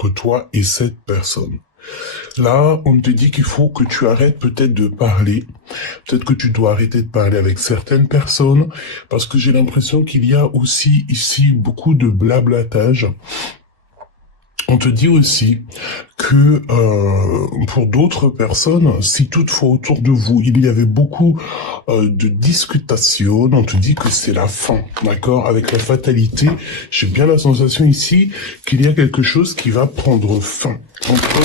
que toi et cette personne. Là, on te dit qu'il faut que tu arrêtes peut-être de parler. Peut-être que tu dois arrêter de parler avec certaines personnes parce que j'ai l'impression qu'il y a aussi ici beaucoup de blablatage. On te dit aussi que pour d'autres personnes, si toutefois autour de vous, il y avait beaucoup de discutations, on te dit que c'est la fin, d'accord? Avec la fatalité, j'ai bien la sensation ici qu'il y a quelque chose qui va prendre fin entre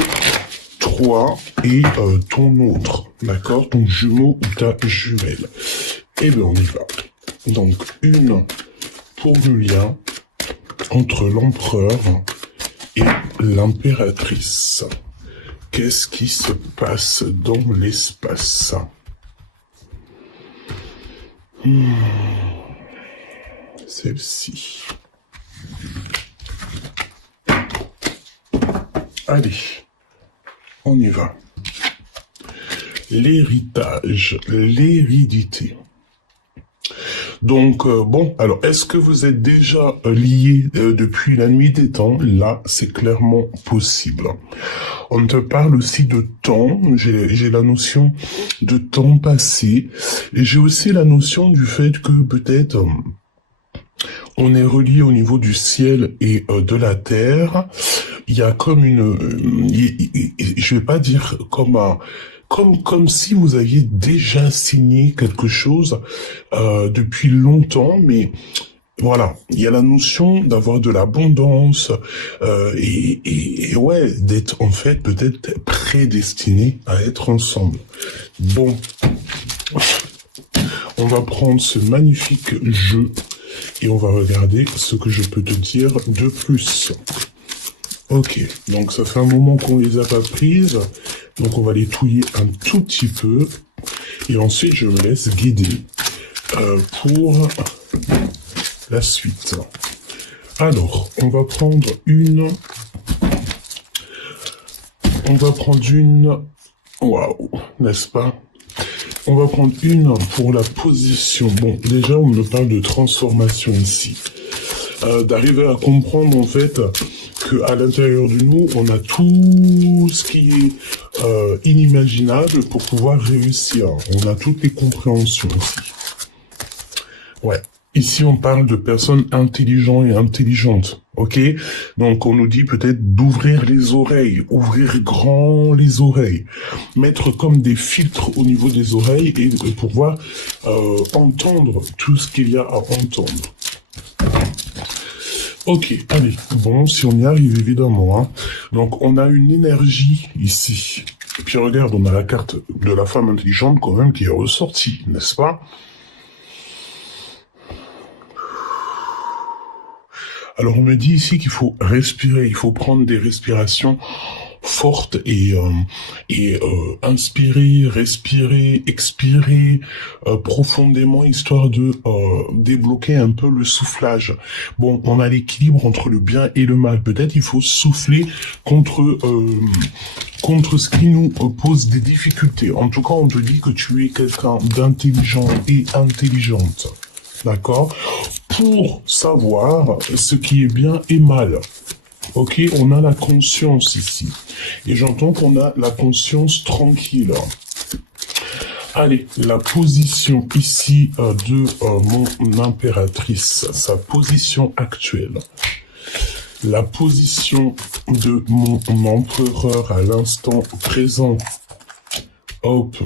toi et ton autre, d'accord? Ton jumeau ou ta jumelle. Eh bien, on y va. Donc, une pour le lien entre l'empereur et l'impératrice. Qu'est-ce qui se passe dans l'espace? Celle-ci. Allez, on y va. L'héritage, l'hérédité. Donc, bon, alors, est-ce que vous êtes déjà liés depuis la nuit des temps? Là, c'est clairement possible. On te parle aussi de temps, j'ai la notion de temps passé, et j'ai aussi la notion du fait que peut-être on est relié au niveau du ciel et de la terre. Il y a comme je vais pas dire comme si vous aviez déjà signé quelque chose depuis longtemps, mais voilà, il y a la notion d'avoir de l'abondance et ouais, d'être en fait peut-être prédestiné à être ensemble. Bon, on va prendre ce magnifique jeu et on va regarder ce que je peux te dire de plus. Ok, donc ça fait un moment qu'on les a pas prises, donc on va les touiller un tout petit peu et ensuite je me laisse guider pour la suite. Alors, on va prendre une... Waouh, n'est-ce pas? On va prendre une pour la position. Bon, déjà, on me parle de transformation ici. D'arriver à comprendre, en fait, qu'à l'intérieur de nous, on a tout ce qui est inimaginable pour pouvoir réussir. On a toutes les compréhensions aussi. Ouais. Ici, on parle de personnes intelligentes et intelligentes, ok? Donc, on nous dit peut-être d'ouvrir les oreilles, ouvrir grand les oreilles, mettre comme des filtres au niveau des oreilles et pouvoir entendre tout ce qu'il y a à entendre. Ok, allez, bon, si on y arrive évidemment, hein. Donc, on a une énergie ici. Et puis, regarde, on a la carte de la femme intelligente quand même qui est ressortie, n'est-ce pas? Alors on me dit ici qu'il faut respirer, il faut prendre des respirations fortes et inspirer, respirer, expirer profondément histoire de débloquer un peu le soufflage. Bon, on a l'équilibre entre le bien et le mal. Peut-être il faut souffler contre ce qui nous pose des difficultés. En tout cas, on te dit que tu es quelqu'un d'intelligent et intelligente. D'accord? Pour savoir ce qui est bien et mal. Ok, on a la conscience ici. Et j'entends qu'on a la conscience tranquille. Allez, la position ici de mon impératrice, sa position actuelle. La position de mon empereur à l'instant présent. Hop.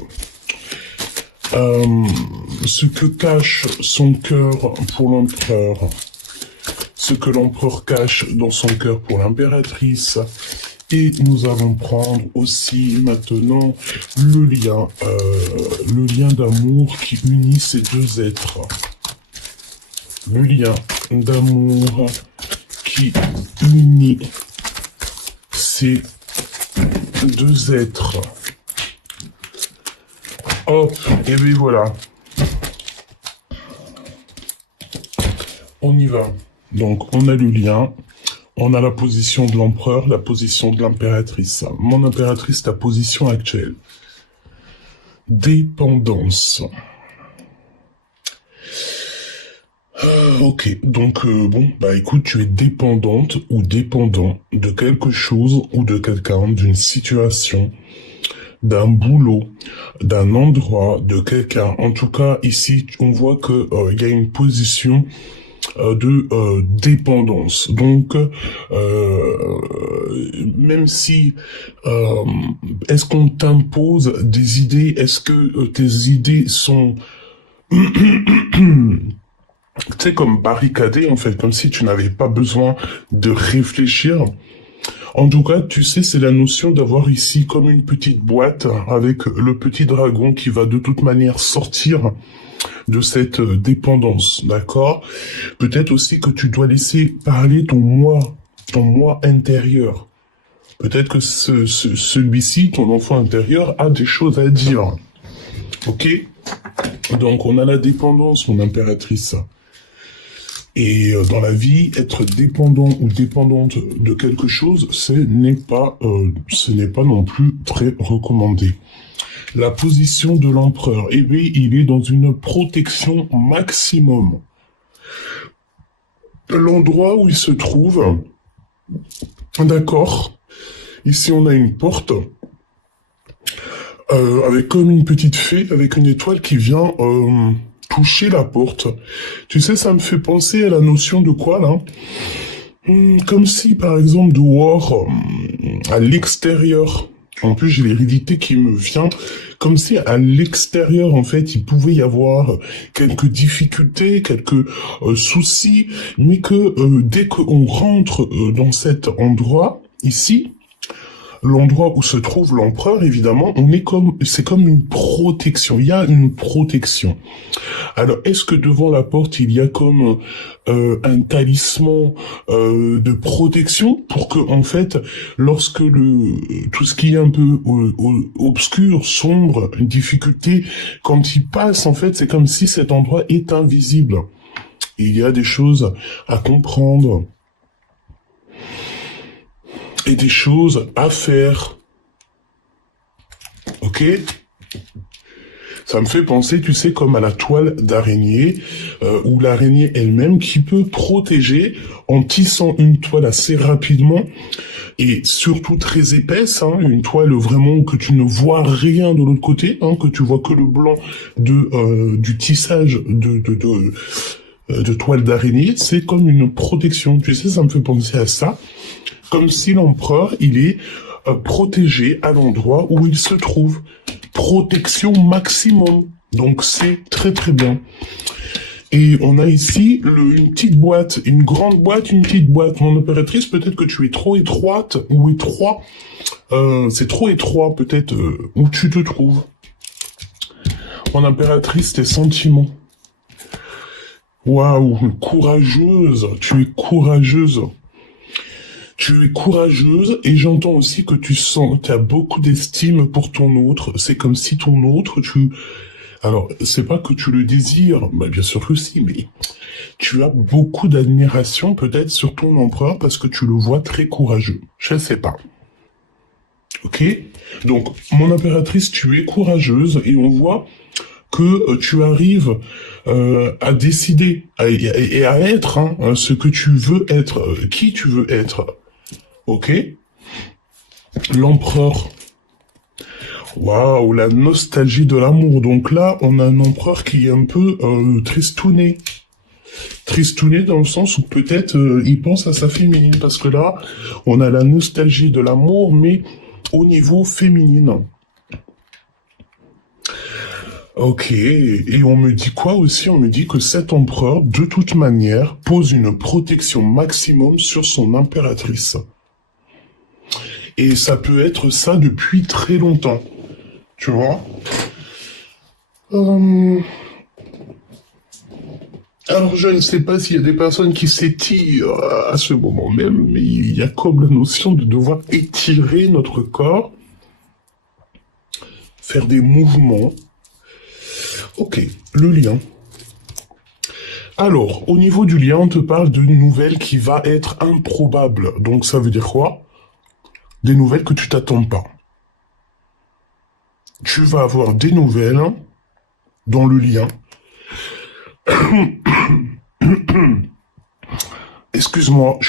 Ce que cache son cœur pour l'empereur, ce que l'empereur cache dans son cœur pour l'impératrice, et nous allons prendre aussi maintenant le lien d'amour qui unit ces deux êtres. Le lien d'amour qui unit ces deux êtres. Hop, et bien voilà. On y va. Donc, on a le lien, on a la position de l'empereur, la position de l'impératrice. Mon impératrice, ta position actuelle. Dépendance. Ok, donc bon, bah écoute, tu es dépendante ou dépendant de quelque chose ou de quelqu'un, d'une situation, d'un boulot, d'un endroit, de quelqu'un. En tout cas, ici, on voit que il y a une position de dépendance. Donc, même si, euh, est-ce qu'on t'impose des idées? Est-ce que tes idées sont, tu sais, comme barricadées en fait, comme si tu n'avais pas besoin de réfléchir? En tout cas, tu sais, c'est la notion d'avoir ici comme une petite boîte avec le petit dragon qui va de toute manière sortir de cette dépendance, d'accord? Peut-être aussi que tu dois laisser parler ton moi intérieur. Peut-être que celui-ci, ton enfant intérieur, a des choses à dire. Ok? Donc, on a la dépendance, mon impératrice. Et dans la vie, être dépendant ou dépendante de quelque chose, ce n'est pas non plus très recommandé. La position de l'empereur, eh bien, il est dans une protection maximum. L'endroit où il se trouve, d'accord, ici on a une porte, avec comme une petite fée, avec une étoile qui vient toucher la porte. Tu sais, ça me fait penser à la notion de quoi là? Comme si par exemple dehors, à l'extérieur, en plus j'ai l'hérédité qui me vient, comme si à l'extérieur en fait il pouvait y avoir quelques difficultés, quelques soucis, mais que dès qu'on rentre dans cet endroit ici, l'endroit où se trouve l'empereur, évidemment, c'est comme une protection. Il y a une protection. Alors, est-ce que devant la porte, il y a comme un talisman de protection pour que, en fait, lorsque tout ce qui est un peu obscur, sombre, une difficulté, quand il passe, en fait, c'est comme si cet endroit est invisible. Il y a des choses à comprendre et des choses à faire. Ok? Ça me fait penser, tu sais, comme à la toile d'araignée, ou l'araignée elle-même qui peut protéger en tissant une toile assez rapidement et surtout très épaisse, hein, une toile vraiment que tu ne vois rien de l'autre côté, hein, que tu vois que le blanc du tissage de toile d'araignée, c'est comme une protection. Tu sais, ça me fait penser à ça, comme si l'empereur, il est protégé à l'endroit où il se trouve. Protection maximum. Donc c'est très très bien. Et on a ici une petite boîte, une grande boîte, une petite boîte. Mon impératrice, peut-être que tu es trop étroite ou étroit. C'est trop étroit peut-être où tu te trouves. Mon impératrice, tes sentiments. Waouh, courageuse, tu es courageuse. Tu es courageuse et j'entends aussi que tu as beaucoup d'estime pour ton autre. C'est comme si ton autre, alors, c'est pas que tu le désires, bah bien sûr que si, mais tu as beaucoup d'admiration peut-être sur ton empereur parce que tu le vois très courageux. Je sais pas. Ok? Donc, mon impératrice, tu es courageuse et on voit que tu arrives à décider et à être ce que tu veux être, qui tu veux être. Ok? L'empereur. Waouh, la nostalgie de l'amour. Donc là, on a un empereur qui est un peu tristouné. Tristouné dans le sens où peut-être il pense à sa féminine. Parce que là, on a la nostalgie de l'amour, mais au niveau féminine. Ok, et on me dit quoi aussi? On me dit que cet empereur, de toute manière, pose une protection maximum sur son impératrice. Et ça peut être ça depuis très longtemps. Tu vois? Alors, je ne sais pas s'il y a des personnes qui s'étirent à ce moment même, mais il y a comme la notion de devoir étirer notre corps, faire des mouvements. Ok, le lien. Alors, au niveau du lien, on te parle d'une nouvelle qui va être improbable. Donc, ça veut dire quoi? Des nouvelles que tu t'attends pas. Tu vas avoir des nouvelles dans le lien Excuse-moi,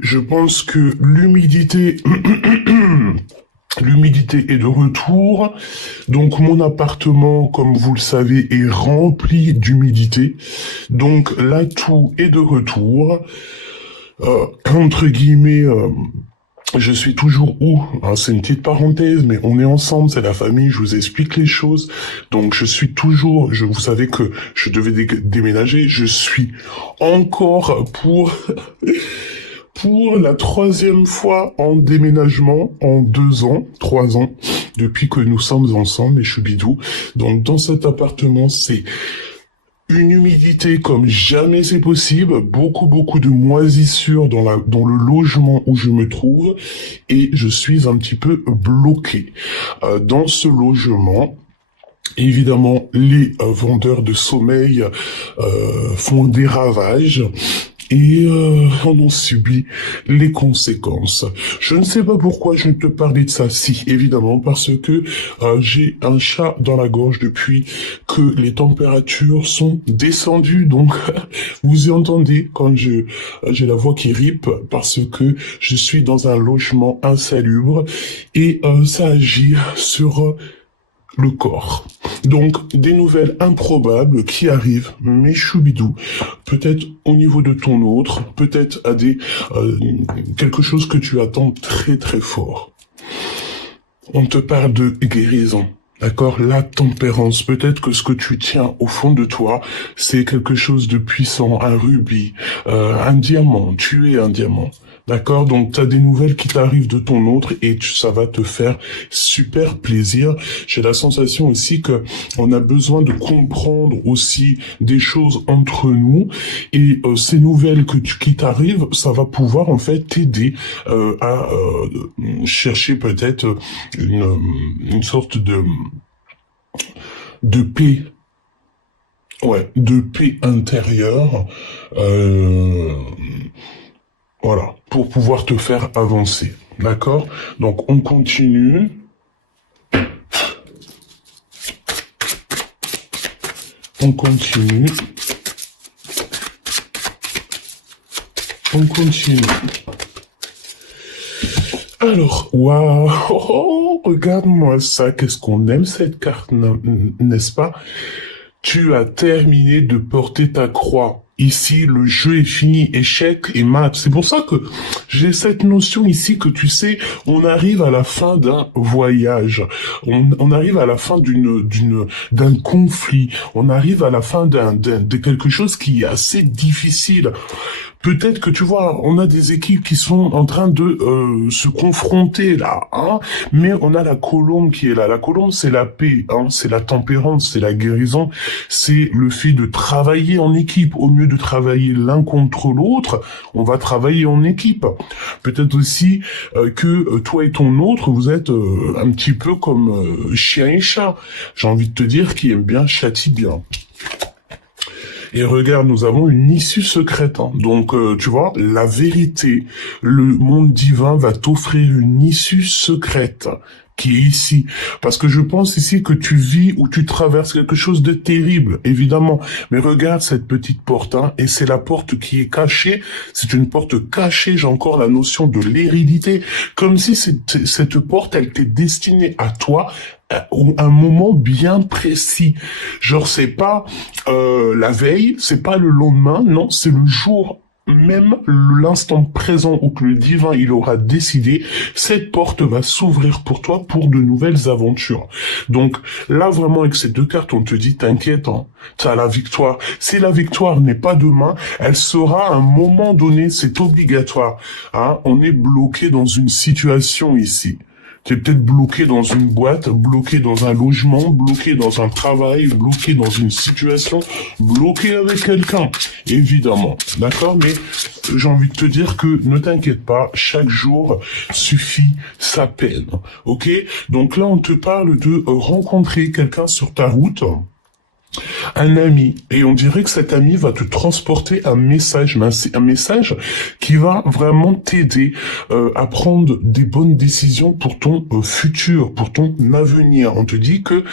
je pense que l'humidité, l'humidité est de retour. Donc mon appartement, comme vous le savez, est rempli d'humidité. Donc là, tout est de retour. Entre guillemets, je suis toujours où, hein, c'est une petite parenthèse, mais on est ensemble, c'est la famille, je vous explique les choses. Donc je suis toujours, vous savez que je devais déménager, je suis encore pour la 3e fois en déménagement en 2 ans, 3 ans, depuis que nous sommes ensemble, et choubidou. Donc dans cet appartement, c'est une humidité comme jamais c'est possible, beaucoup de moisissures dans le logement où je me trouve, et je suis un petit peu bloqué dans ce logement. Évidemment, les vendeurs de sommeil font des ravages. Et on en subit les conséquences. Je ne sais pas pourquoi je te parlais de ça. Si, évidemment, parce que j'ai un chat dans la gorge depuis que les températures sont descendues. Donc, vous y entendez quand j'ai la voix qui ripe parce que je suis dans un logement insalubre et ça agit sur le corps. Donc, des nouvelles improbables qui arrivent, mais choubidou, peut-être au niveau de ton autre, peut-être à quelque chose que tu attends très fort. On te parle de guérison. D'accord? La tempérance. Peut-être que ce que tu tiens au fond de toi, c'est quelque chose de puissant, un rubis, un diamant. Tu es un diamant. D'accord? Donc, tu as des nouvelles qui t'arrivent de ton autre et ça va te faire super plaisir. J'ai la sensation aussi que on a besoin de comprendre aussi des choses entre nous et ces nouvelles qui t'arrivent, ça va pouvoir en fait t'aider à chercher peut-être une sorte de paix. Ouais, de paix intérieure. Voilà, pour pouvoir te faire avancer. D'accord? Donc, on continue. On continue. On continue. Alors, waouh, oh, regarde-moi ça, qu'est-ce qu'on aime cette carte, n'est-ce pas? Tu as terminé de porter ta croix. Ici, le jeu est fini, échec et mat. C'est pour ça que j'ai cette notion ici que tu sais, on arrive à la fin d'un voyage. On arrive à la fin d'un conflit. On arrive à la fin de quelque chose qui est assez difficile. Peut-être que tu vois, on a des équipes qui sont en train de se confronter là, hein, mais on a la colombe qui est là. La colombe, c'est la paix, hein, c'est la tempérance, c'est la guérison, c'est le fait de travailler en équipe. Au mieux de travailler l'un contre l'autre, on va travailler en équipe. Peut-être aussi que toi et ton autre, vous êtes un petit peu comme chien et chat. J'ai envie de te dire qui aime bien châtie bien. Et regarde, nous avons une issue secrète. Hein. Donc, tu vois, la vérité, le monde divin va t'offrir une issue secrète qui est ici. Parce que je pense ici que tu vis ou tu traverses quelque chose de terrible, évidemment. Mais regarde cette petite porte, hein, et c'est la porte qui est cachée. C'est une porte cachée, j'ai encore la notion de l'hérédité. Comme si cette porte, elle t'est destinée à toi, un moment bien précis. Genre, c'est pas la veille, c'est pas le lendemain, non, c'est le jour même, l'instant présent où que le divin il aura décidé, cette porte va s'ouvrir pour toi pour de nouvelles aventures. Donc là vraiment avec ces deux cartes on te dit t'inquiète, hein, t'as la victoire. Si la victoire n'est pas demain, elle sera à un moment donné, c'est obligatoire. Hein, on est bloqué dans une situation ici. Tu es peut-être bloqué dans une boîte, bloqué dans un logement, bloqué dans un travail, bloqué dans une situation, bloqué avec quelqu'un, évidemment. D'accord? Mais j'ai envie de te dire que ne t'inquiète pas, chaque jour suffit sa peine. Ok? Donc là, on te parle de rencontrer quelqu'un sur ta route. Un ami, et on dirait que cet ami va te transporter un message, mais un message qui va vraiment t'aider à prendre des bonnes décisions pour ton futur, pour ton avenir. On te dit que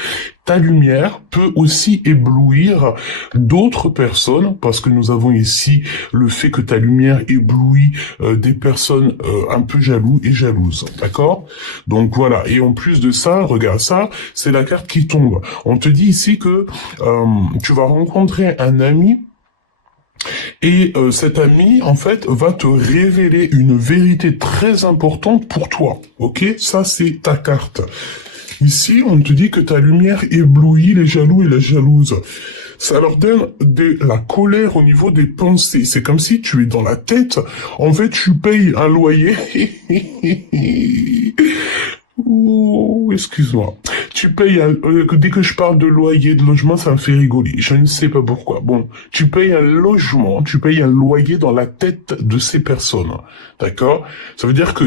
ta lumière peut aussi éblouir d'autres personnes, parce que nous avons ici le fait que ta lumière éblouit des personnes un peu jaloux et jalouses, d'accord? Donc voilà, et en plus de ça, regarde ça, c'est la carte qui tombe. On te dit ici que tu vas rencontrer un ami, et cet ami, en fait, va te révéler une vérité très importante pour toi, ok? Ça, c'est ta carte. Ici, on te dit que ta lumière éblouit les jaloux et les jalouses. Ça leur donne de la colère au niveau des pensées. C'est comme si tu es dans la tête. En fait, tu payes un loyer. Oh, excuse-moi. Tu payes dès que je parle de loyer, de logement, ça me fait rigoler. Je ne sais pas pourquoi. Bon, tu payes un logement, tu payes un loyer dans la tête de ces personnes. D'accord? Ça veut dire que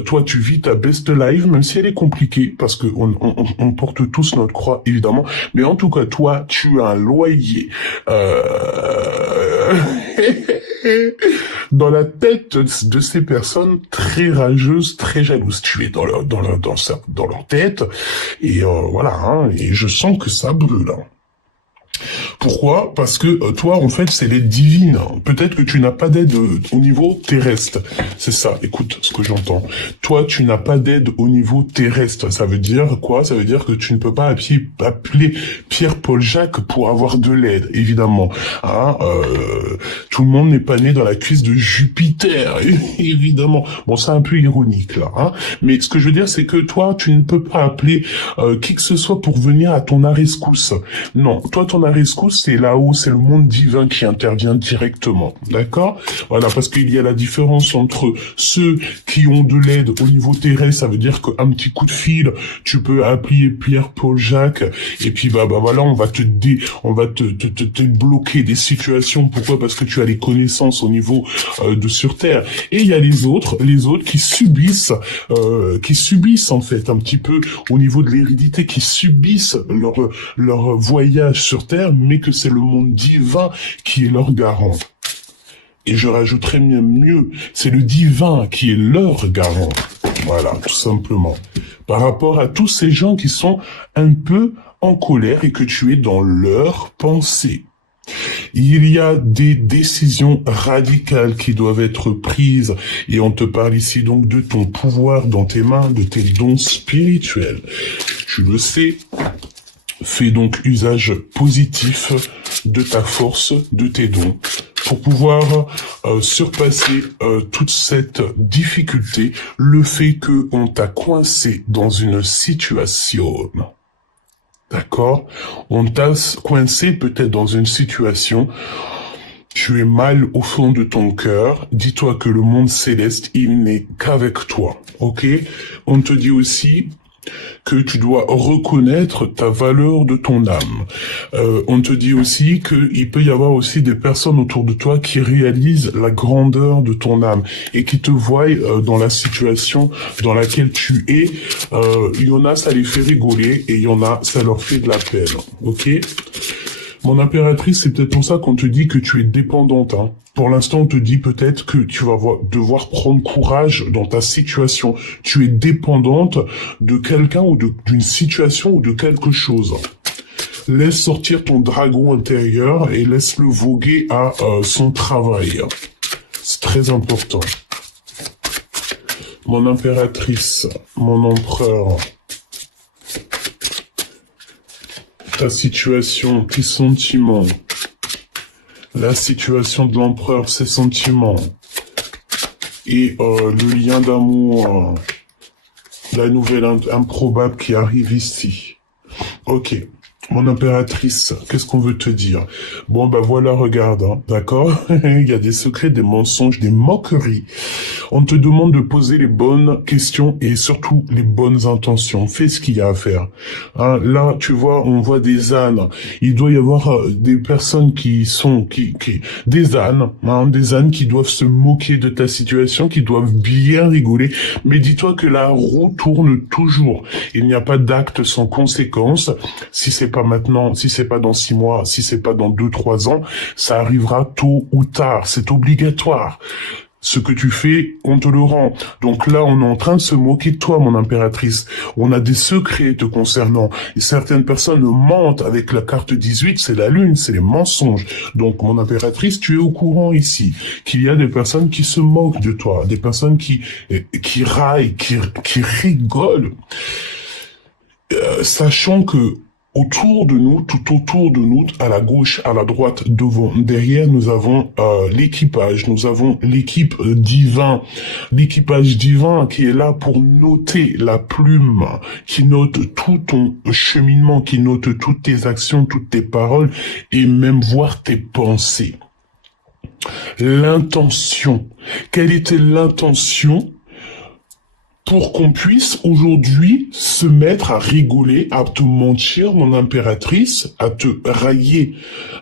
toi, tu vis ta best life, même si elle est compliquée, parce que on porte tous notre croix, évidemment. Mais en tout cas, toi, tu as un loyer, dans la tête de ces personnes très rageuses, très jalouses. Tu es dans leur tête, et voilà, hein, et je sens que ça brûle. Hein. Pourquoi? Parce que toi, en fait, c'est les divines. Peut-être que tu n'as pas d'aide au niveau terrestre. C'est ça, écoute ce que j'entends. Toi, tu n'as pas d'aide au niveau terrestre. Ça veut dire quoi? Ça veut dire que tu ne peux pas appeler Pierre-Paul Jacques pour avoir de l'aide, évidemment. Hein, tout le monde n'est pas né dans la cuisse de Jupiter, évidemment. Bon, c'est un peu ironique, là. Hein, mais ce que je veux dire, c'est que toi, tu ne peux pas appeler qui que ce soit pour venir à ton rescousse. Non, toi, ton rescousse, c'est là-haut, c'est le monde divin qui intervient directement, d'accord? Voilà, parce qu'il y a la différence entre ceux qui ont de l'aide au niveau terrestre, ça veut dire qu'un petit coup de fil, tu peux appeler Pierre, Paul, Jacques, et puis bah voilà, on va te bloquer des situations. Pourquoi? Parce que tu as les connaissances au niveau de sur Terre. Et il y a les autres qui subissent en fait un petit peu au niveau de l'hérédité, qui subissent leur voyage sur Terre, mais que c'est le monde divin qui est leur garant. Et je rajouterais mieux, c'est le divin qui est leur garant. Voilà, tout simplement. Par rapport à tous ces gens qui sont un peu en colère et que tu es dans leur pensée. Il y a des décisions radicales qui doivent être prises, et on te parle ici donc de ton pouvoir dans tes mains, de tes dons spirituels. Tu le sais. Fais donc usage positif de ta force, de tes dons, pour pouvoir surpasser toute cette difficulté, le fait que on t'a coincé dans une situation. D'accord? On t'a coincé peut-être dans une situation, tu es mal au fond de ton cœur, dis-toi que le monde céleste, il n'est qu'avec toi, ok? On te dit aussi que tu dois reconnaître ta valeur de ton âme. On te dit aussi qu'il peut y avoir aussi des personnes autour de toi qui réalisent la grandeur de ton âme et qui te voient dans la situation dans laquelle tu es. Il y en a, ça les fait rigoler, et il y en a, ça leur fait de la peine. Ok ? Mon impératrice, c'est peut-être pour ça qu'on te dit que tu es dépendante. Hein. Pour l'instant, on te dit peut-être que tu vas devoir prendre courage dans ta situation. Tu es dépendante de quelqu'un ou d'une situation ou de quelque chose. Laisse sortir ton dragon intérieur et laisse-le voguer à son travail. C'est très important. Mon impératrice, mon empereur, ta situation, tes sentiments, la situation de l'empereur, ses sentiments, et le lien d'amour, la nouvelle improbable qui arrive ici. Ok. Mon impératrice, qu'est-ce qu'on veut te dire? Bon, bah voilà, regarde, hein, d'accord? Il y a des secrets, des mensonges, des moqueries. On te demande de poser les bonnes questions et surtout les bonnes intentions. Fais ce qu'il y a à faire. Hein, là, tu vois, on voit des ânes. Il doit y avoir des personnes des ânes qui doivent se moquer de ta situation, qui doivent bien rigoler. Mais dis-toi que la roue tourne toujours. Il n'y a pas d'acte sans conséquence. Si c'est pas maintenant, si c'est pas dans 6 mois, si c'est pas dans 2-3 ans, ça arrivera tôt ou tard. C'est obligatoire. Ce que tu fais, on te le rend. Donc là, on est en train de se moquer de toi, mon impératrice. On a des secrets te concernant. Et certaines personnes mentent avec la carte 18, c'est la lune, c'est les mensonges. Donc, mon impératrice, tu es au courant ici qu'il y a des personnes qui se moquent de toi, des personnes qui raillent, qui rigolent, sachant que autour de nous, tout autour de nous, à la gauche, à la droite, devant, derrière, nous avons l'équipage, nous avons l'équipe l'équipage divin qui est là pour noter la plume, qui note tout ton cheminement, qui note toutes tes actions, toutes tes paroles et même voir tes pensées. L'intention. Quelle était l'intention pour qu'on puisse aujourd'hui se mettre à rigoler, à te mentir, mon impératrice, à te railler,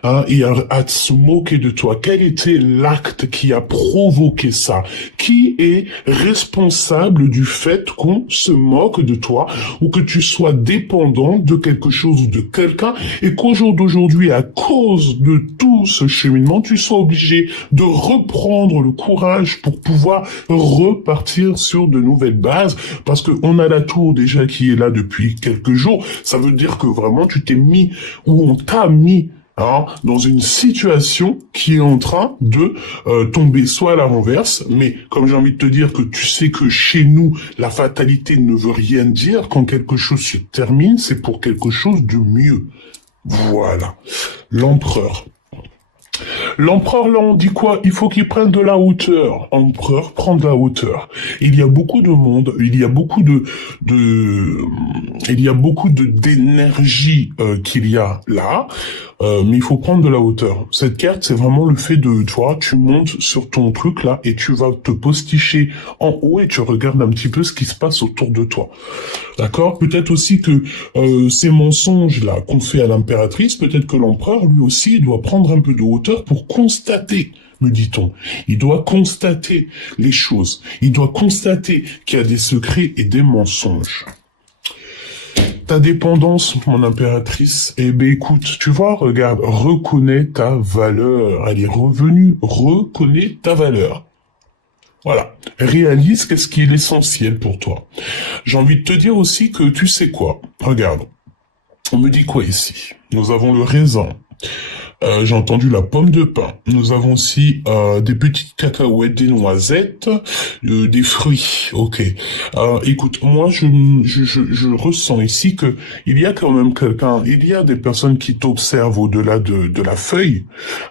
hein, et à se moquer de toi? Quel était l'acte qui a provoqué ça? Qui est responsable du fait qu'on se moque de toi ou que tu sois dépendant de quelque chose ou de quelqu'un et qu'au jour d'aujourd'hui, à cause de tout ce cheminement, tu sois obligé de reprendre le courage pour pouvoir repartir sur de nouvelles bases? Parce que on a la tour déjà qui est là depuis quelques jours. Ça veut dire que vraiment tu t'es mis, ou on t'a mis, hein, dans une situation qui est en train de tomber soit à la renverse, mais comme j'ai envie de te dire que tu sais que chez nous, la fatalité ne veut rien dire. Quand quelque chose se termine, c'est pour quelque chose de mieux. Voilà. L'empereur. L'empereur, là, on dit quoi? Il faut qu'il prenne de la hauteur. Empereur prend de la hauteur. Il y a beaucoup de monde, il y a beaucoup d'énergie qu'il y a là, mais il faut prendre de la hauteur. Cette carte, c'est vraiment le fait de, toi, tu montes sur ton truc là et tu vas te posticher en haut et tu regardes un petit peu ce qui se passe autour de toi. D'accord? Peut-être aussi que ces mensonges là qu'on fait à l'impératrice, peut-être que l'empereur lui aussi doit prendre un peu de hauteur pour constater, me dit-on. Il doit constater les choses. Il doit constater qu'il y a des secrets et des mensonges. Ta dépendance, mon impératrice, eh ben écoute, tu vois, regarde, reconnais ta valeur. Elle est revenue, reconnais ta valeur. Voilà, réalise qu'est-ce qui est l'essentiel pour toi. J'ai envie de te dire aussi que tu sais quoi. Regarde, on me dit quoi ici? Nous avons le raisin. J'ai entendu la pomme de pin. Nous avons aussi des petites cacahuètes, des noisettes, des fruits. Ok. Écoute, moi je ressens ici que il y a quand même quelqu'un, il y a des personnes qui t'observent au-delà de la feuille.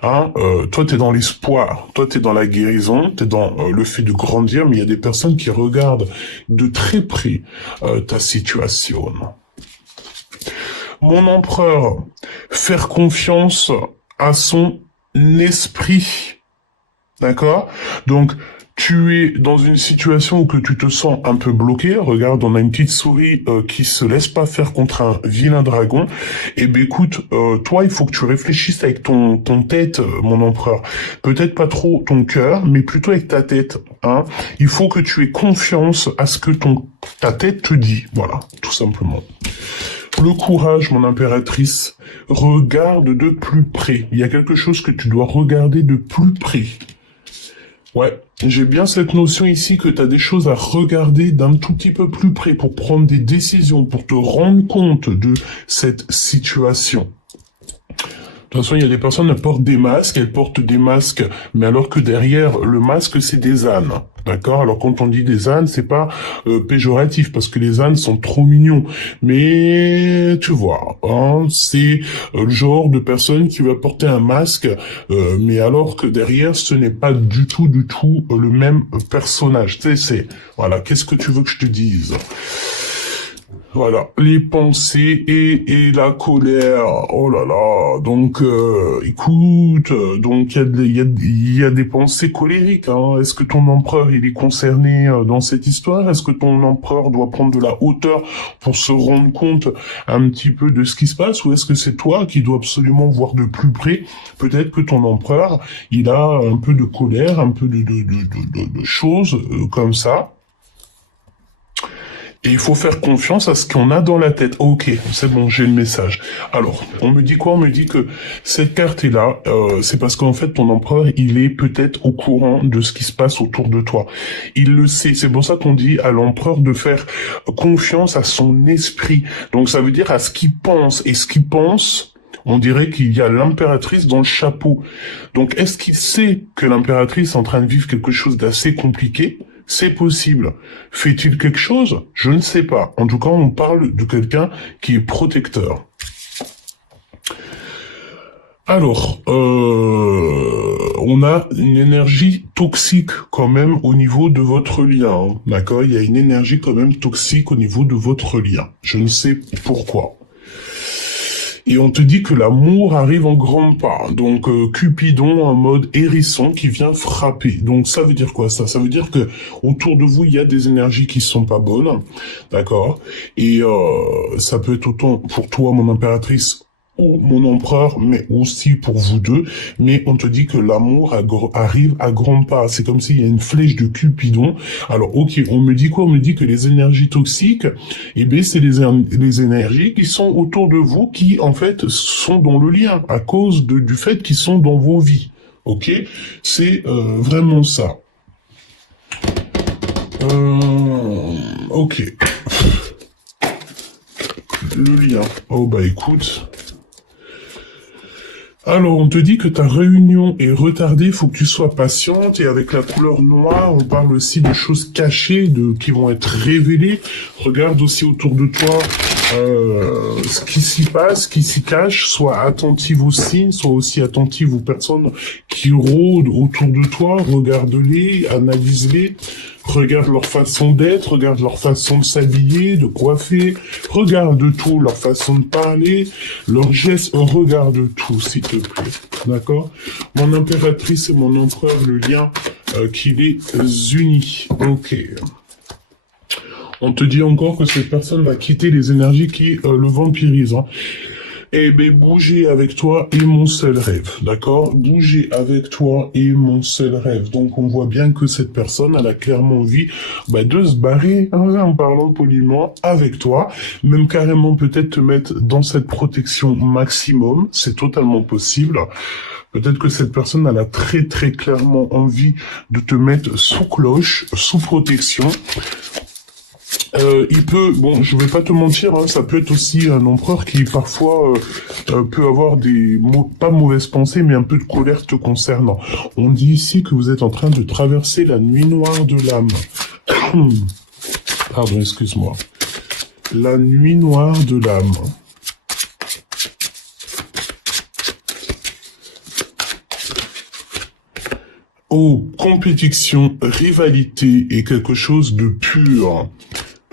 Hein. Toi t'es dans l'espoir, toi t'es dans la guérison, t'es dans le fait de grandir, mais il y a des personnes qui regardent de très près ta situation. Mon empereur, faire confiance à son esprit. D'accord? Donc, tu es dans une situation où que tu te sens un peu bloqué. Regarde, on a une petite souris qui se laisse pas faire contre un vilain dragon. Eh ben écoute, toi, il faut que tu réfléchisses avec ton tête, mon empereur. Peut-être pas trop ton cœur, mais plutôt avec ta tête. Hein. Il faut que tu aies confiance à ce que ta tête te dit. Voilà, tout simplement. Le courage, mon impératrice, regarde de plus près. Il y a quelque chose que tu dois regarder de plus près. Ouais, j'ai bien cette notion ici que tu as des choses à regarder d'un tout petit peu plus près pour prendre des décisions, pour te rendre compte de cette situation. De toute façon, il y a des personnes qui portent des masques, elles portent des masques, mais alors que derrière le masque, c'est des ânes. D'accord? Alors quand on dit des ânes, c'est pas péjoratif, parce que les ânes sont trop mignons. Mais tu vois, hein, c'est le genre de personne qui va porter un masque, mais alors que derrière, ce n'est pas du tout le même personnage. Tu sais, voilà, qu'est-ce que tu veux que je te dise? Voilà, les pensées et la colère. Oh là là. Donc, écoute, donc il y a des pensées colériques. Hein. Est-ce que ton empereur il est concerné dans cette histoire? Est-ce que ton empereur doit prendre de la hauteur pour se rendre compte un petit peu de ce qui se passe, ou est-ce que c'est toi qui dois absolument voir de plus près? Peut-être que ton empereur il a un peu de colère, un peu de choses comme ça. Et il faut faire confiance à ce qu'on a dans la tête. Ok, c'est bon, j'ai le message. Alors, on me dit quoi? On me dit que cette carte est là, c'est parce qu'en fait, ton empereur, il est peut-être au courant de ce qui se passe autour de toi. Il le sait. C'est pour ça qu'on dit à l'empereur de faire confiance à son esprit. Donc, ça veut dire à ce qu'il pense. Et ce qu'il pense, on dirait qu'il y a l'impératrice dans le chapeau. Donc, est-ce qu'il sait que l'impératrice est en train de vivre quelque chose d'assez compliqué? C'est possible. Fait-il quelque chose? Je ne sais pas. En tout cas, on parle de quelqu'un qui est protecteur. Alors, on a une énergie toxique quand même au niveau de votre lien. Hein. D'accord? Il y a une énergie quand même toxique au niveau de votre lien. Je ne sais pourquoi. Et on te dit que l'amour arrive en grande part. Donc Cupidon en mode hérisson qui vient frapper. Donc ça veut dire quoi ça? Ça veut dire que autour de vous il y a des énergies qui sont pas bonnes, d'accord? Et ça peut être autant pour toi mon impératrice ou mon empereur, mais aussi pour vous deux, mais on te dit que l'amour arrive à grands pas. C'est comme s'il y a une flèche de Cupidon. Alors, ok, on me dit quoi? On me dit que les énergies toxiques, eh bien, c'est les énergies qui sont autour de vous, qui, en fait, sont dans le lien, à cause du fait qu'ils sont dans vos vies. Ok? C'est vraiment ça. Ok. Le lien. Oh, bah, écoute... Alors, on te dit que ta réunion est retardée, faut que tu sois patiente, et avec la couleur noire, on parle aussi de choses cachées, qui vont être révélées. Regarde aussi autour de toi ce qui s'y passe, ce qui s'y cache, sois attentive aux signes, sois aussi attentive aux personnes qui rôdent autour de toi, regarde-les, analyse-les. Regarde leur façon d'être, regarde leur façon de s'habiller, de coiffer, regarde tout, leur façon de parler, leurs gestes, regarde tout, s'il te plaît. D'accord? Mon impératrice et mon empereur, le lien qui les unit. Ok. On te dit encore que cette personne va quitter les énergies qui le vampirisent. Hein. Eh ben, bouger avec toi est mon seul rêve, d'accord? Bouger avec toi est mon seul rêve. Donc, on voit bien que cette personne, elle a clairement envie de se barrer, hein, en parlant poliment, avec toi. Même carrément peut-être te mettre dans cette protection maximum. C'est totalement possible. Peut-être que cette personne, elle a très très clairement envie de te mettre sous cloche, sous protection. Il peut, bon, je vais pas te mentir, hein, ça peut être aussi un empereur qui parfois peut avoir pas mauvaises pensées, mais un peu de colère te concernant. On dit ici que vous êtes en train de traverser la nuit noire de l'âme. Pardon, excuse-moi. La nuit noire de l'âme. Oh, compétition, rivalité et quelque chose de pur.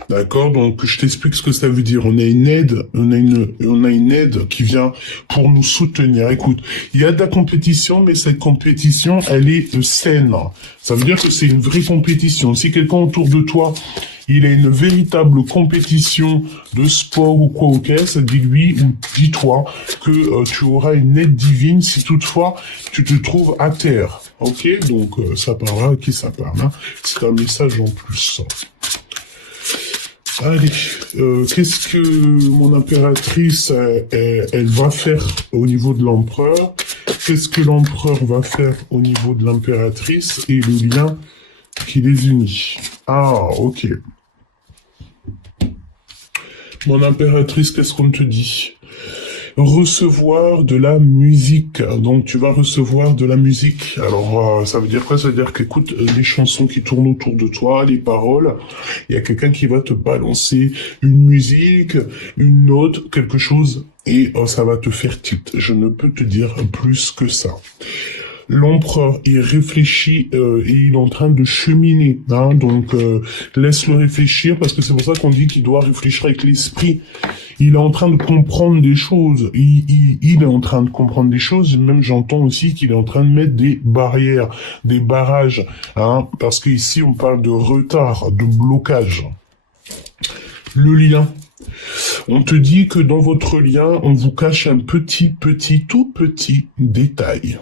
D'accord, donc je t'explique ce que ça veut dire. On a une aide, on a une aide qui vient pour nous soutenir. Écoute, il y a de la compétition, mais cette compétition, elle est saine. Ça veut dire que c'est une vraie compétition. Si quelqu'un autour de toi, il a une véritable compétition de sport ou quoi, ok, ça dis-lui ou dis-toi que tu auras une aide divine si toutefois tu te trouves à terre. Ok, donc ça parlera à qui ça parle. Hein. C'est un message en plus. Allez, qu'est-ce que mon impératrice, elle va faire au niveau de l'empereur? Qu'est-ce que l'empereur va faire au niveau de l'impératrice et le lien qui les unit? Ah, ok. Mon impératrice, qu'est-ce qu'on te dit? Recevoir de la musique. Donc tu vas recevoir de la musique. Alors ça veut dire quoi? Ça veut dire qu'écoute les chansons qui tournent autour de toi, les paroles. Il y a quelqu'un qui va te balancer une musique, une note, quelque chose, et ça va te faire tilt. Je ne peux te dire plus que ça. L'empereur, il réfléchit et il est en train de cheminer. Hein, donc, laisse-le réfléchir parce que c'est pour ça qu'on dit qu'il doit réfléchir avec l'esprit. Il est en train de comprendre des choses. Il est en train de comprendre des choses. Même j'entends aussi qu'il est en train de mettre des barrières, des barrages. Hein, parce qu'ici, on parle de retard, de blocage. Le lien. On te dit que dans votre lien, on vous cache un tout petit détail.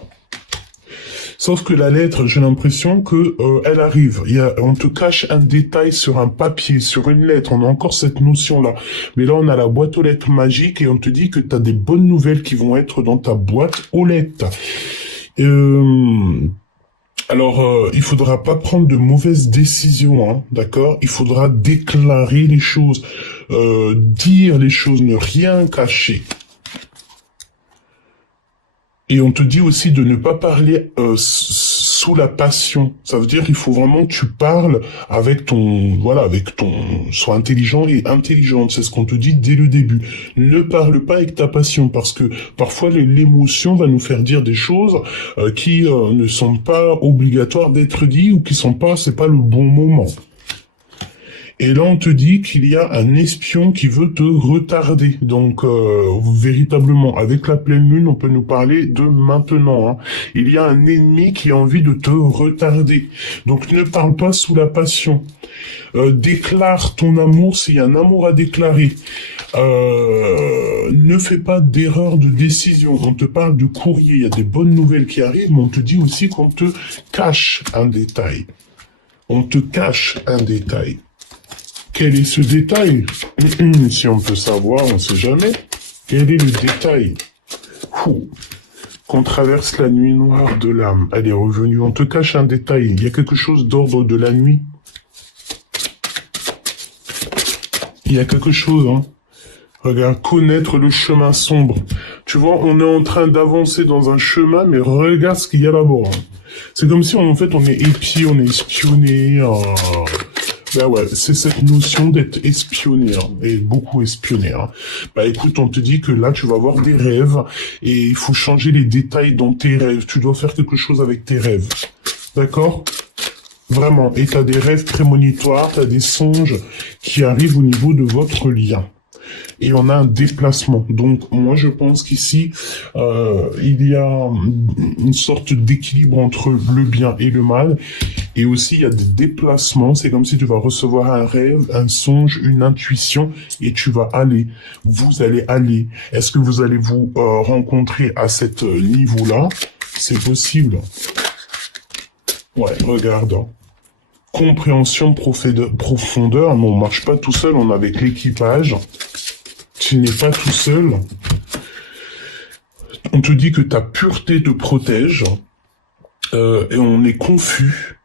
Sauf que la lettre, j'ai l'impression que elle arrive. On te cache un détail sur un papier, sur une lettre. On a encore cette notion-là. Mais là, on a la boîte aux lettres magique et on te dit que tu as des bonnes nouvelles qui vont être dans ta boîte aux lettres. Alors, il faudra pas prendre de mauvaises décisions, hein, d'accord? Il faudra déclarer les choses, dire les choses, ne rien cacher. Et on te dit aussi de ne pas parler sous la passion. Ça veut dire qu'il faut vraiment que tu parles avec sois intelligent et intelligente. C'est ce qu'on te dit dès le début. Ne parle pas avec ta passion parce que parfois l'émotion va nous faire dire des choses qui ne sont pas obligatoires d'être dites ou c'est pas le bon moment. Et là, on te dit qu'il y a un espion qui veut te retarder. Donc, véritablement, avec la pleine lune, on peut nous parler de maintenant. Hein. Il y a un ennemi qui a envie de te retarder. Donc, ne parle pas sous la passion. Déclare ton amour s'il y a un amour à déclarer. Ne fais pas d'erreur de décision. On te parle du courrier. Il y a des bonnes nouvelles qui arrivent, mais on te dit aussi qu'on te cache un détail. On te cache un détail. Quel est ce détail? Si on peut savoir, on ne sait jamais. Quel est le détail? Qu'on traverse la nuit noire de l'âme. Elle est revenue. On te cache un détail. Il y a quelque chose d'ordre de la nuit. Il y a quelque chose, hein. Regarde, connaître le chemin sombre. Tu vois, on est en train d'avancer dans un chemin, mais regarde ce qu'il y a là-bas. Hein. C'est comme si, en fait, on est épié, on est espionné. Ben ouais, c'est cette notion d'être espionné, hein, et beaucoup espionné. Hein. Bah écoute, on te dit que là, tu vas avoir des rêves, et il faut changer les détails dans tes rêves. Tu dois faire quelque chose avec tes rêves. D'accord? Vraiment. Et t'as des rêves prémonitoires, t'as des songes qui arrivent au niveau de votre lien. Et on a un déplacement. Donc, moi, je pense qu'ici, il y a une sorte d'équilibre entre le bien et le mal. Et aussi, il y a des déplacements. C'est comme si tu vas recevoir un rêve, un songe, une intuition, et tu vas aller. Vous allez aller. Est-ce que vous allez vous rencontrer à cet niveau-là? C'est possible. Ouais, regarde. Compréhension profondeur. Mais on marche pas tout seul, on est avec l'équipage. Tu n'es pas tout seul. On te dit que ta pureté te protège. Et on est confus.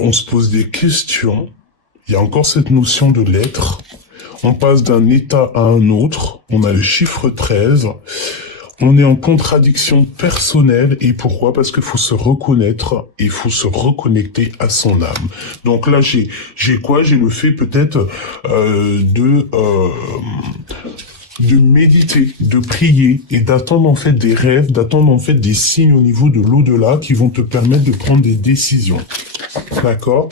On se pose des questions. Il y a encore cette notion de l'être. On passe d'un état à un autre. On a le chiffre 13. On est en contradiction personnelle. Et pourquoi? Parce qu'il faut se reconnaître et il faut se reconnecter à son âme. Donc là, j'ai quoi? J'ai le fait peut-être de méditer, de prier et d'attendre en fait des rêves, d'attendre en fait des signes au niveau de l'au-delà qui vont te permettre de prendre des décisions. D'accord?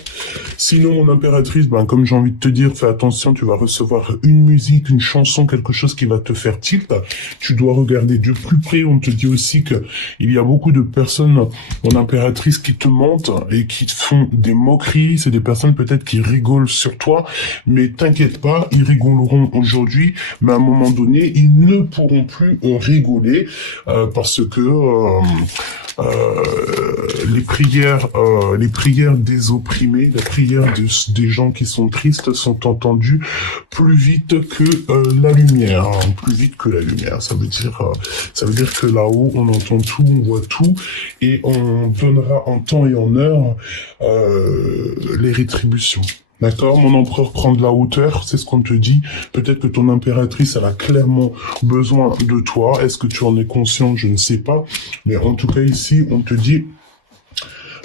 Sinon, mon impératrice, comme j'ai envie de te dire, fais attention, tu vas recevoir une musique, une chanson, quelque chose qui va te faire tilt. Tu dois regarder de plus près. On te dit aussi que il y a beaucoup de personnes, mon impératrice, qui te mentent et qui te font des moqueries. C'est des personnes peut-être qui rigolent sur toi, mais t'inquiète pas, ils rigoleront aujourd'hui, mais à un moment donné, ils ne pourront plus rigoler parce que les prières des opprimés, les prières des gens qui sont tristes sont entendues plus vite que la lumière, hein, plus vite que la lumière. Ça veut dire que là-haut on entend tout, on voit tout, et on donnera en temps et en heure les rétributions. D'accord? Mon empereur prend de la hauteur, c'est ce qu'on te dit. Peut-être que ton impératrice, elle a clairement besoin de toi. Est-ce que tu en es conscient? Je ne sais pas. Mais en tout cas, ici, on te dit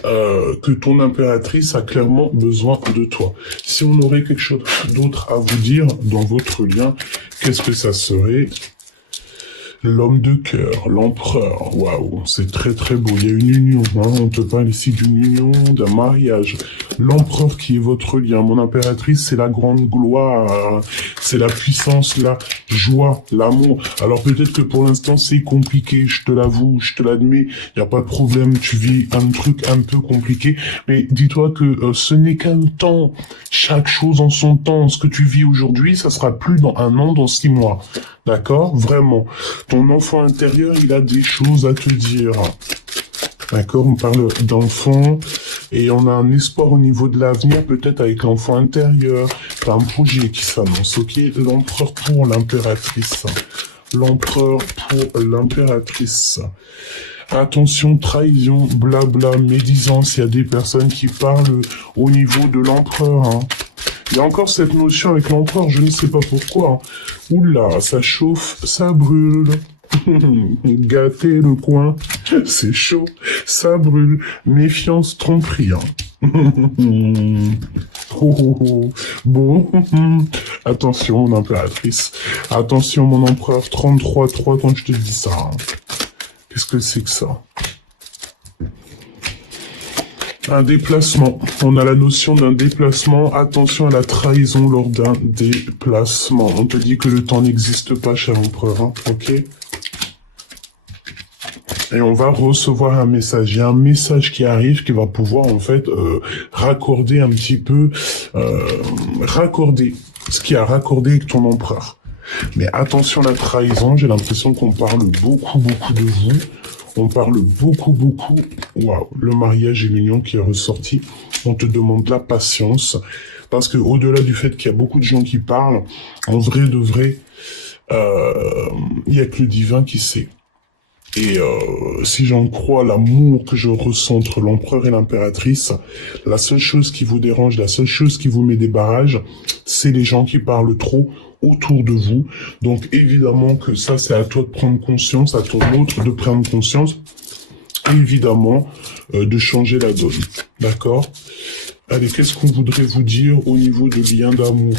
que ton impératrice a clairement besoin de toi. Si on aurait quelque chose d'autre à vous dire dans votre lien, qu'est-ce que ça serait? L'homme de cœur, l'empereur, waouh, c'est très très beau, il y a une union, hein, on te parle ici d'une union, d'un mariage. L'empereur qui est votre lien, mon impératrice, c'est la grande gloire, c'est la puissance, joie, l'amour. Alors peut-être que pour l'instant c'est compliqué, je te l'avoue, je te l'admets, il n'y a pas de problème, tu vis un truc un peu compliqué, mais dis-toi que ce n'est qu'un temps, chaque chose en son temps. Ce que tu vis aujourd'hui, ça sera plus dans 1 an, dans 6 mois. D'accord? Vraiment. Ton enfant intérieur, il a des choses à te dire. D'accord, on parle d'enfant et on a un espoir au niveau de l'avenir, peut-être avec l'enfant intérieur. T'as un projet qui s'annonce, ok? L'empereur pour l'impératrice. L'empereur pour l'impératrice. Attention, trahison, blabla, médisance. Il y a des personnes qui parlent au niveau de l'empereur. Hein. Il y a encore cette notion avec l'empereur, je ne sais pas pourquoi. Hein. Oula, ça chauffe, ça brûle. Gâter le coin, c'est chaud, ça brûle, méfiance, tromperie. Hein. Oh, oh, oh. Bon, attention mon impératrice, attention mon empereur, 33-3 quand je te dis ça. Hein. Qu'est-ce que c'est que ça? Un déplacement. On a la notion d'un déplacement. Attention à la trahison lors d'un déplacement. On te dit que le temps n'existe pas, cher empereur. Hein, ok? Et on va recevoir un message. Il y a un message qui arrive qui va pouvoir, en fait, raccorder un petit peu... raccorder ce qui a raccordé avec ton empereur. Mais attention à la trahison. J'ai l'impression qu'on parle beaucoup de vous. On parle beaucoup. Waouh, le mariage et l'union qui est ressorti. On te demande la patience. Parce que au-delà du fait qu'il y a beaucoup de gens qui parlent, en vrai de vrai, il n'y a que le divin qui sait. Et si j'en crois l'amour que je ressens entre l'empereur et l'impératrice, la seule chose qui vous dérange, la seule chose qui vous met des barrages, c'est les gens qui parlent trop autour de vous. Donc évidemment que ça, c'est à toi de prendre conscience, à ton autre de prendre conscience, et évidemment de changer la donne. D'accord? Allez, qu'est-ce qu'on voudrait vous dire au niveau de lien d'amour?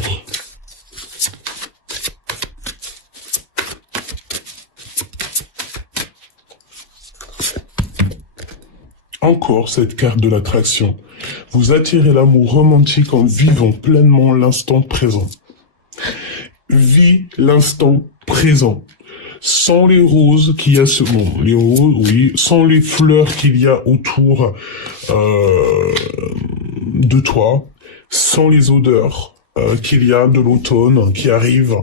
Encore cette carte de l'attraction. Vous attirez l'amour romantique en vivant pleinement l'instant présent. Vis l'instant présent. Sans les roses qu'il y a les roses, oui, sans les fleurs qu'il y a autour de toi, sans les odeurs qu'il y a de l'automne qui arrive.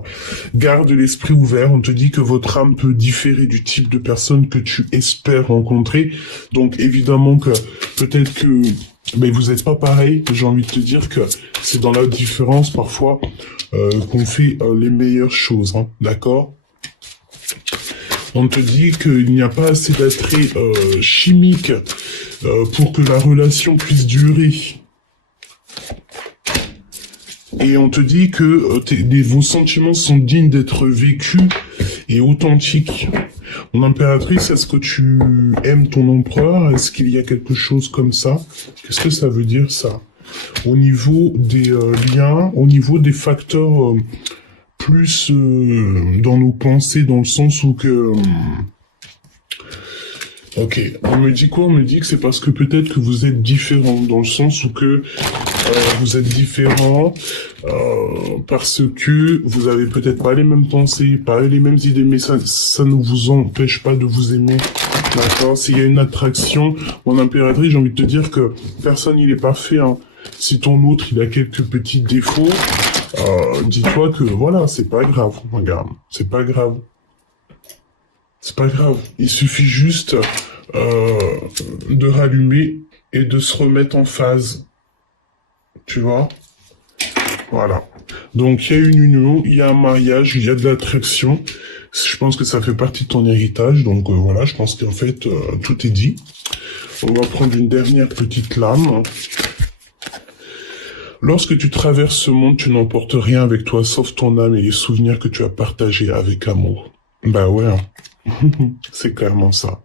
Garde l'esprit ouvert. On te dit que votre âme peut différer du type de personne que tu espères rencontrer. Donc évidemment que peut-être que vous n'êtes pas pareil. J'ai envie de te dire que c'est dans la différence parfois qu'on fait les meilleures choses. Hein, d'accord? On te dit qu'il n'y a pas assez d'attrait chimique pour que la relation puisse durer. Et on te dit que vos sentiments sont dignes d'être vécus et authentiques. Mon impératrice, est-ce que tu aimes ton empereur? Est-ce qu'il y a quelque chose comme ça? Qu'est-ce que ça veut dire, ça? Au niveau des liens, au niveau des facteurs plus dans nos pensées, dans le sens où que... Ok, on me dit quoi? On me dit que c'est parce que peut-être que vous êtes différents, dans le sens où que vous êtes différents parce que vous avez peut-être pas les mêmes pensées, pas les mêmes idées, mais ça ne vous empêche pas de vous aimer. D'accord? S'il y a une attraction, mon impératrice, j'ai envie de te dire que personne il est parfait. Hein. Si ton autre il a quelques petits défauts, dis-toi que voilà, c'est pas grave. Regarde, c'est pas grave. C'est pas grave. Il suffit juste de rallumer et de se remettre en phase. Tu vois? Voilà. Donc, il y a une union, il y a un mariage, il y a de l'attraction. Je pense que ça fait partie de ton héritage. Donc, voilà, je pense qu'en fait, tout est dit. On va prendre une dernière petite lame. Lorsque tu traverses ce monde, tu n'emportes rien avec toi, sauf ton âme et les souvenirs que tu as partagés avec amour. Bah ouais, hein. C'est clairement ça.